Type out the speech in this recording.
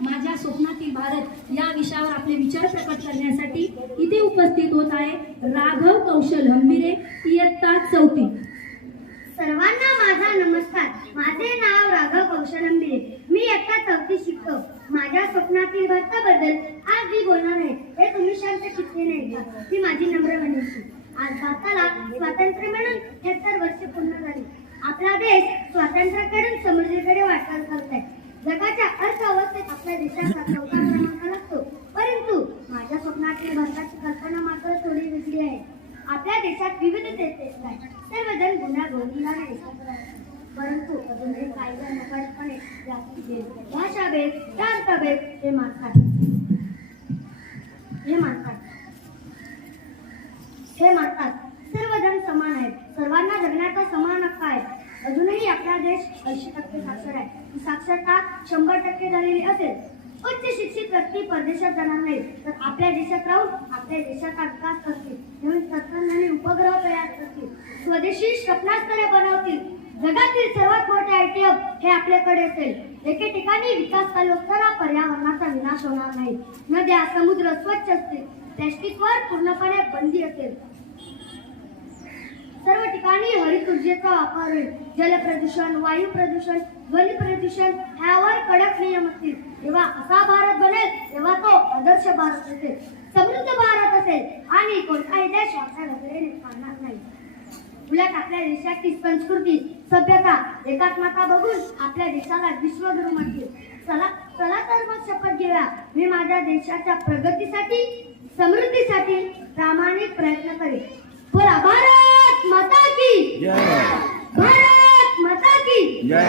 माझ्या स्वप्नातील भारत या विषयावर आपले विचार प्रकट करण्यासाठी इथे उपस्थित होत आहे राघव कौशल हंबिरे, इयत्ता 4थी. सर्वांना माझा नमस्कार. माझे नाव राघव कौशल हंबिरे. मी इयत्ता 4थी शिकतो. माझ्या स्वप्नातील भारताबद्दल आज मी बोलणार आहे. हे तुम्ही शांत शिकले नाही का? ही माझी नम्र विनंती. आज भारताला स्वातंत्र्य मिळून 73 वर्षे पूर्ण झाली. आपला देश स्वातंत्र्याकडून समृद्धीकडे वाटचाल करत आहे. जगाच्या अर्थव्यवस्थेत आपल्या देशाचा 4था क्रमांक लागतो. परंतु माझ्या स्वप्नातील भारताची कल्पना मात्र थोडी वेगळी आहे. आपल्या देशात विविधतेचे सर्वजण गुण्यागोविंदाने एकत्र आहेत. परंतु अजूनही काही जण नकळतपणे जातीभेद, भाषाभेद, प्रांतभेद हे मानतात. सर्वजण समान आहेत. सर्वांना जगण्याचा समान हक्क आहे. अजूनही आपला देश 80% साक्षर आहे. ही साक्षरता 100% झालेली असेल. उच्च शिक्षित व्यक्ती परदेशात जाणार नाही, तर आपल्या देशात राहून आपल्या देशाचा विकास करतील. नवीन तंत्रज्ञानी उपग्रह तयार करतील. स्वदेशी क्षेपणास्त्रे बनवतील. जगातील सर्वात मोठे आयटी हब हे आपल्याकडे असेल. एके ठिकाणी विकास चालू असताना पर्यावरणाचा विनाश होणार नाही. नद्या, समुद्र स्वच्छ असतील. प्लॅस्टिकवर पूर्णपणे बंदी असेल. सर्व ठिकाणी हरित ऊर्जेचा वापर होईल. जल प्रदूषण, वायू प्रदूषण, ध्वनी प्रदूषण ह्यावर कडक नियम असतील. जेव्हा असा भारत बनेल तेव्हा तो आदर्श भारत असेल, समृद्ध भारत असेल आणि कोणताही देश आपल्या नजरेने पाहणार नाही. उलट आपल्या देशाची संस्कृती, सभ्यता, एकात्मता बघून आपल्या देशाला विश्वगुरू म्हणतील. चला तर मग शपथ घेऊया. मी माझ्या देशाच्या प्रगतीसाठी, समृद्धीसाठी प्रामाणिक प्रयत्न करेन. बोला भारत माता की जय. भारत माता की जय.